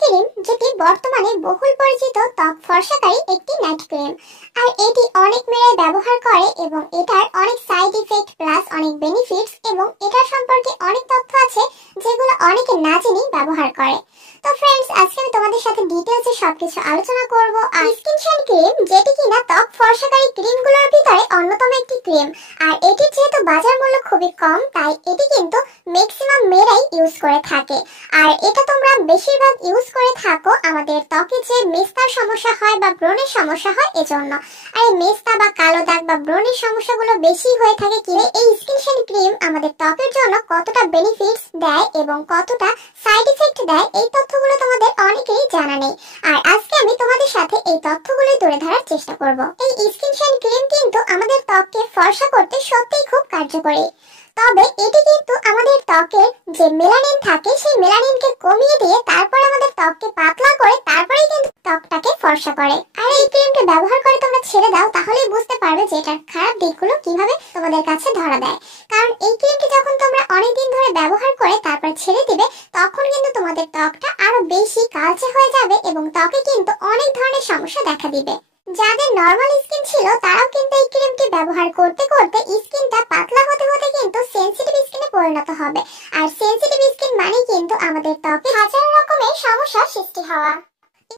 Cream যেটি বর্তমানে বহুল পরিচিত ত্বক ফর্সাকারী একটি নাইট ক্রিম। আর এটি অনেক মেয়েরাই ব্যবহার করে এবং এটার অনেক সাইড ইফেক্ট প্লাস অনেক বেনিফিটস এবং এটার সম্পর্কে অনেক তথ্য আছে যেগুলো অনেকে না জেনেই ব্যবহার করে। তো ফ্রেন্ডস, আজকে আমি তোমাদের সাথে ডিটেইলসে সবকিছু আলোচনা করব। আর স্কিন শাইন ক্রিম যেটি কিনা ত্বক ফর্সাকারী ক্রিমগুলোর ভিতরে অন্যতম একটি ক্রিম, আর এটির যেহেতু বাজার মূল্য খুবই কম তাই এটি কিন্তু ম্যাক্সিমাম মেয়েরাই ইউজ করে থাকে। আর এটা তোমরা বেশিরভাগ ইউজ করে থাকো আমাদের ত্বকে যে মেস্তার সমস্যা হয় বা ব্রণের সমস্যা হয় এজন্য। আর এই মেস্তা বা কালো দাগ বা ব্রণের সমস্যাগুলো বেশি হয়ে থাকে কি এই স্কিন শাইন ক্রিম আমাদের ত্বকের জন্য কতটা বেনিফিটস দেয় এবং কতটা সাইড ইফেক্ট দেয় এই তথ্যগুলো তোমাদের অনেকেই জানা নেই। আর আজকে আমি তোমাদের সাথে এই তথ্যগুলো তুলে ধরার চেষ্টা করব। এই স্কিন শাইন ক্রিম কিন্তু আমাদের ত্বককে ফর্সা করতে সত্যিই খুব কার্যকরী। তবে এটি কিন্তু আমাদের ত্বকের যে মেলানিন থাকে সেই মেলানিনকে কমিয়ে দিয়ে তারপর আমাদের ত্বককে পাতলা করে তারপরেই কিন্তু ত্বকটাকে ফর্সা করে। আর এই ক্রিমকে ব্যবহার করে তোমরা ছেড়ে দাও তাহলেই বুঝতে পারবে যে এটার খারাপ দিকগুলো কিভাবে তোমাদের কাছে ধরা দেয়। কারণ এই ক্রিমটি যখন তোমরা অনেকদিন ধরে ব্যবহার করে তারপর ছেড়ে দিবে তখন কিন্তু তোমাদের ত্বকটা আরো বেশি কালচে হয়ে যাবে এবং ত্বকে কিন্তু অনেক ধরনের সমস্যা দেখা দিবে। যাদের নরমাল স্কিন ছিল তারাও কিন্তু এই ক্রিমটি ব্যবহার করতে করতে স্কিনটা পাতলা হতে হতে কিন্তু সেনসিটিভ স্কিনে পরিণত হবে। আর সেনসিটিভ স্কিন মানে কিন্তু আমাদের ত্বকে হাজার রকমের সমস্যা সৃষ্টি হওয়া।